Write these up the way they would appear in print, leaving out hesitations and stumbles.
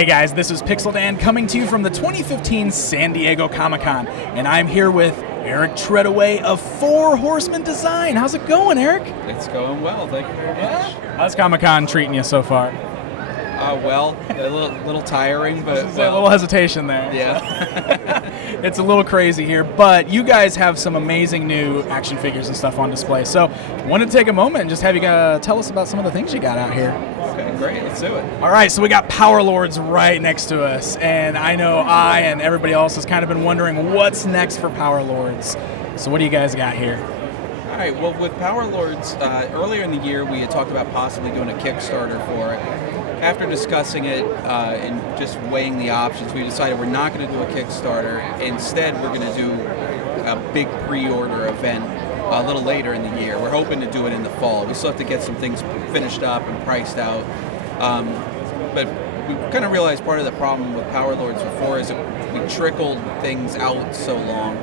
Hey guys, this is Pixel Dan coming to you from the 2015 San Diego Comic-Con, and I'm here with Eric Treadaway of Horsemen Design. How's it going, Eric? It's going well, thank you very much. How's Comic-Con treating you so far? Well, a little tiring, but A little hesitation there. Yeah. It's a little crazy here, but you guys have some amazing new action figures and stuff on display. So I wanted to take a moment and just have you tell us about some of the things you got out here. Okay, great, let's do it. All right, so we got Power Lords right next to us, and I know I and everybody else has kind of been wondering what's next for Power Lords. So what do you guys got here? All right, well, with Power Lords, earlier in the year we had talked about possibly doing a Kickstarter for it. After discussing it and just weighing the options, we decided we're not going to do a Kickstarter. Instead, we're going to do a big pre-order event a little later in the year. We're hoping to do it in the fall. We still have to get some things finished up and priced out. But we kind of realized part of the problem with Power Lords before is that we trickled things out so long,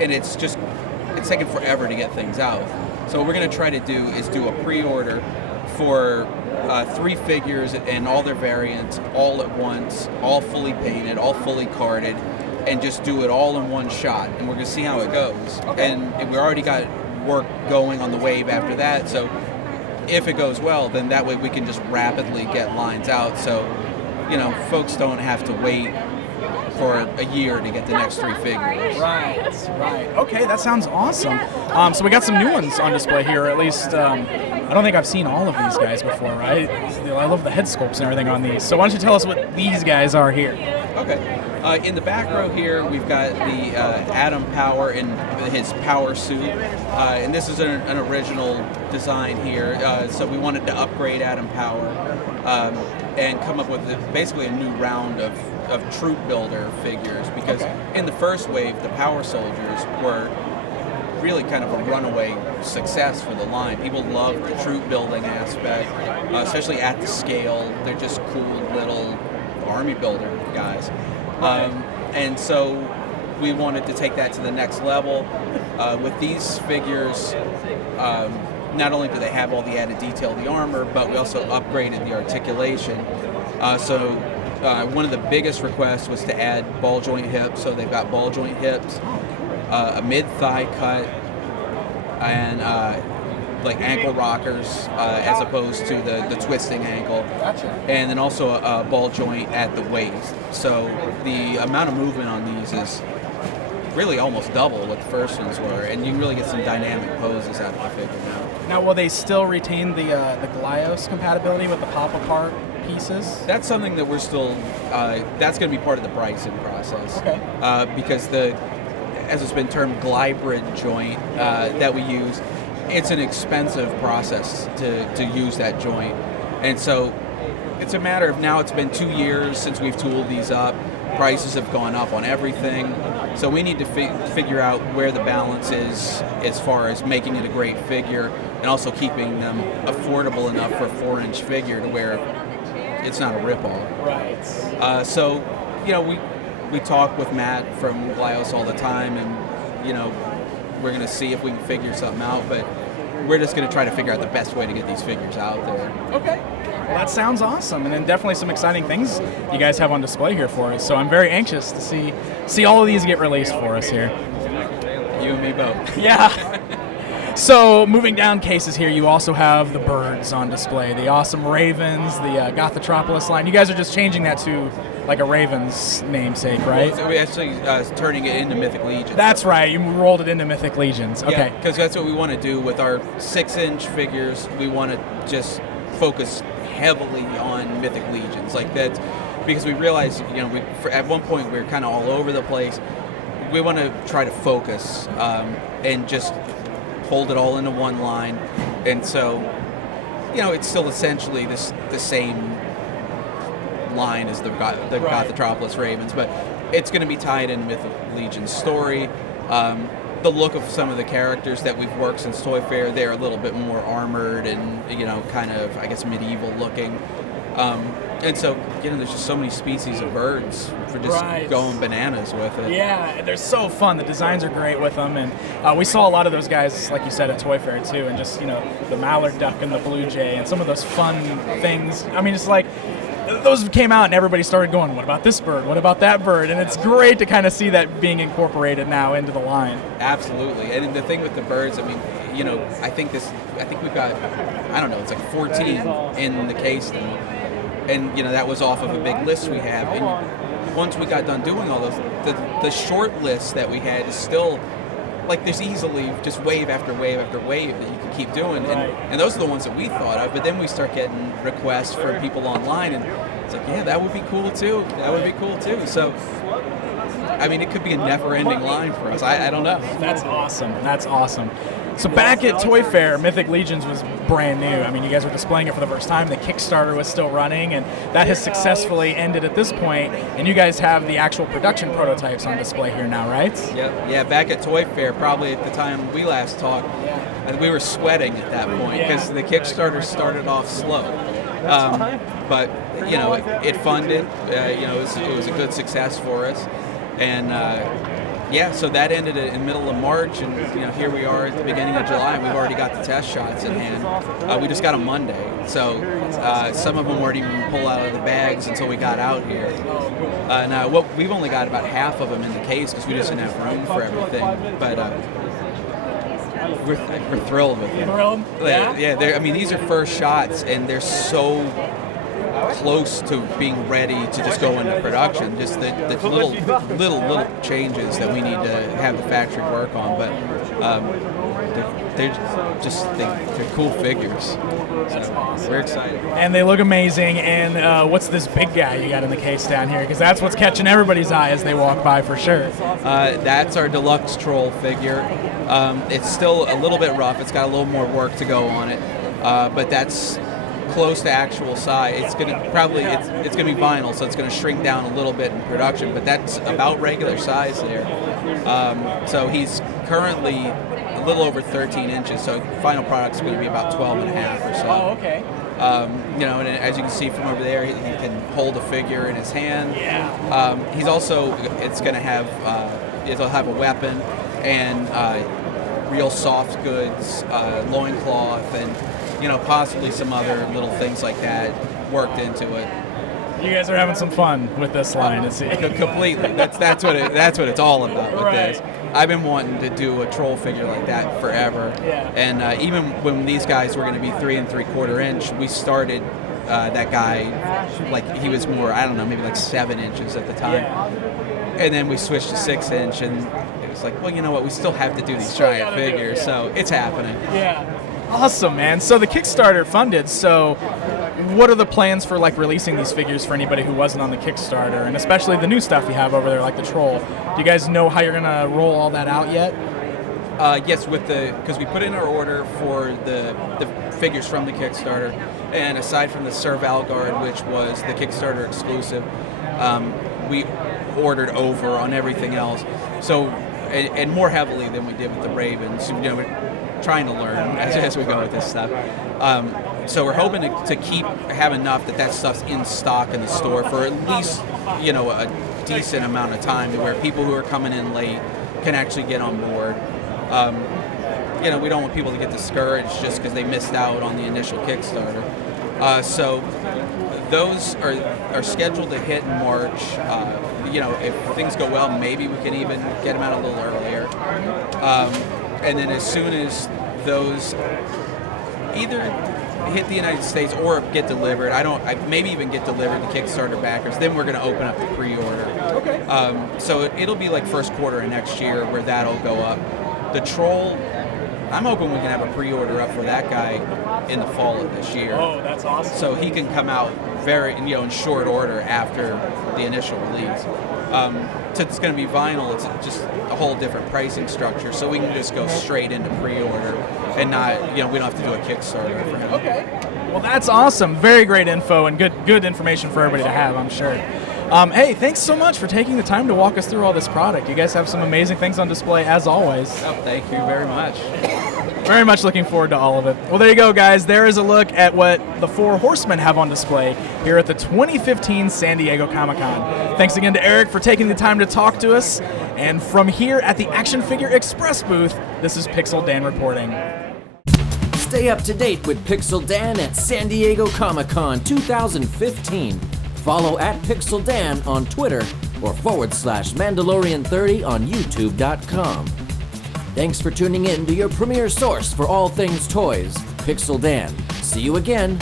and it's taken forever to get things out. So what we're going to try to do is do a pre-order for 3 figures and all their variants all at once, all fully painted, all fully carded, and just do it all in one shot. And we're going to see how it goes. Okay. And we already got work going on the wave after that, so if it goes well, then that way we can just rapidly get lines out, so folks don't have to wait for a year to get the next 3 figures. Right. Okay, that sounds awesome. So we got some new ones on display here, or at least I don't think I've seen all of these guys before, right? I love the head sculpts and everything on these. So why don't you tell us what these guys are here? Okay. In the back row here, we've got the Adam Power in his power suit. And this is an original design here. So we wanted to upgrade Adam Power and come up with basically a new round of troop builder figures. Because in the first wave, the Power Soldiers were really kind of a runaway success for the line. People love the troop building aspect, especially at the scale. They're just cool little army builder guys. And so we wanted to take that to the next level. With these figures, not only do they have all the added detail of the armor, but we also upgraded the articulation. So one of the biggest requests was to add ball joint hips, so they've got ball joint hips, a mid-thigh cut, and like ankle rockers as opposed to the twisting ankle. Gotcha. And then also a ball joint at the waist. So the amount of movement on these is really almost double what the first ones were, and you can really get some dynamic poses out of the figure now. Now, will they still retain the Glyos compatibility with the pop-apart pieces? That's something that we're still, that's going to be part of the pricing process. Okay. Because as it's been termed, glybrid joint that we use, it's an expensive process to use that joint. And so it's a matter of now it's been 2 years since we've tooled these up. Prices have gone up on everything. So we need to figure out where the balance is as far as making it a great figure and also keeping them affordable enough for a 4-inch figure to where it's not a ripoff. Right. So, we talk with Matt from Glyos all the time, and we're going to see if we can figure something out, but we're just going to try to figure out the best way to get these figures out there. Okay. Well, that sounds awesome, and then definitely some exciting things you guys have on display here for us. So I'm very anxious to see all of these get released for us here. You and me both. Yeah. So moving down cases here, you also have the birds on display, the awesome Ravens, the Gothotropolis line. You guys are just changing that to like a Raven's namesake, right? So we actually turning it into Mythic Legions. That's right. You rolled it into Mythic Legions. Okay. Yeah, because that's what we want to do with our 6-inch figures. We want to just focus heavily on Mythic Legions, like that, because we realized, at one point we were kind of all over the place. We want to try to focus and just hold it all into one line, and so it's still essentially the same line as the Gothotropolis Ravens, but it's going to be tied in Mythic Legion's story. The look of some of the characters that we've worked since Toy Fair, they're a little bit more armored and kind of, I guess, medieval looking. And so, there's just so many species of birds for just going bananas with it. Yeah, they're so fun. The designs are great with them, and we saw a lot of those guys, like you said, at Toy Fair too, and just, the mallard duck and the blue jay and some of those fun things. I mean, it's like, those came out and everybody started going, what about this bird? What about that bird? And it's great to kind of see that being incorporated now into the line. Absolutely. And the thing with the birds, I mean, you know, I think we've got, I don't know, it's like 14 in the case now. And, you know, that was off of a big list we have. And once we got done doing all those, the short list that we had is still, like, there's easily just wave after wave after wave that you can keep doing. And those are the ones that we thought of. But then we start getting requests from people online. And it's like, yeah, that would be cool, too. That would be cool, too. So, I mean, it could be a never-ending line for us. I don't know. That's awesome. That's awesome. So back at Toy Fair, Mythic Legions was brand new. I mean, you guys were displaying it for the first time. The Kickstarter was still running, and that has successfully ended at this point. And you guys have the actual production prototypes on display here now, right? Yep. Yeah, back at Toy Fair, probably at the time we last talked, and we were sweating at that point because the Kickstarter started off slow. But, you know, it funded. You know, it was a good success for us. And, yeah, so that ended in the middle of March, and you know, here we are at the beginning of July, and we've already got the test shots in hand. We just got them Monday, so some of them weren't even pulled out of the bags until we got out here. And we've only got about half of them in the case because we just didn't have room for everything. But we're thrilled with them. Thrilled? Yeah. I mean, these are first shots, and they're so close to being ready to just go into production. Just the little changes that we need to have the factory work on, but they're cool figures. That's awesome. We're excited, and they look amazing. And what's this big guy you got in the case down here? Because that's what's catching everybody's eye as they walk by for sure. That's our deluxe troll figure. It's still a little bit rough. It's got a little more work to go on it, but that's close to actual size. It's gonna it's gonna be vinyl, so it's gonna shrink down a little bit in production, but that's about regular size there. So he's currently a little over 13 inches, so final product's gonna be about 12 and a half or so. Oh, okay. You know, and as you can see from over there, he can hold a figure in his hand. Yeah. He's also, it'll have a weapon and real soft goods, loincloth, and you know, possibly some other little things like that worked into it. You guys are having some fun with this line, it seems. Completely. That's what it's all about with right. this. I've been wanting to do a troll figure like that forever. Yeah. And even when these guys were going to be 3 3/4 inch, we started that guy like he was more, I don't know, maybe like 7 inches at the time. Yeah. And then we switched to 6 inch, and it was like, well, you know what? We still have to do these giant figures, so it's happening. Yeah. Awesome, man. So the Kickstarter funded, so what are the plans for like releasing these figures for anybody who wasn't on the Kickstarter, and especially the new stuff you have over there like the Troll? Do you guys know how you're gonna roll all that out yet? Yes, because we put in our order for the figures from the Kickstarter, and aside from the Sir Valgard, which was the Kickstarter exclusive, we ordered over on everything else. So, and more heavily than we did with the Ravens. You know, we're trying to learn as we go with this stuff. So we're hoping to have enough that stuff's in stock in the store for at least, you know, a decent amount of time, to where people who are coming in late can actually get on board. You know, we don't want people to get discouraged just because they missed out on the initial Kickstarter. So those are scheduled to hit in March. You know, if things go well, maybe we can even get them out a little earlier. And then as soon as those either hit the United States or get delivered, maybe even get delivered to Kickstarter backers, then we're going to open up the pre-order. Okay. So it'll be like first quarter of next year where that'll go up. The Troll, I'm hoping we can have a pre-order up for that guy in the fall of this year. Oh, that's awesome. So he can come out in short order after the initial release. Since it's going to be vinyl, it's just a whole different pricing structure, so we can just go straight into pre-order and not, we don't have to do a Kickstarter for him. Okay. Well, that's awesome. Very great info and good information for everybody to have, I'm sure. Hey, thanks so much for taking the time to walk us through all this product. You guys have some amazing things on display, as always. Oh, thank you very much. Very much looking forward to all of it. Well, there you go, guys. There is a look at what the 4 Horsemen have on display here at the 2015 San Diego Comic-Con. Thanks again to Eric for taking the time to talk to us. And from here at the Action Figure Express booth, this is Pixel Dan reporting. Stay up to date with Pixel Dan at San Diego Comic-Con 2015. Follow at Pixel Dan on Twitter or /Mandalorian30 on YouTube.com. Thanks for tuning in to your premier source for all things toys, Pixel Dan. See you again.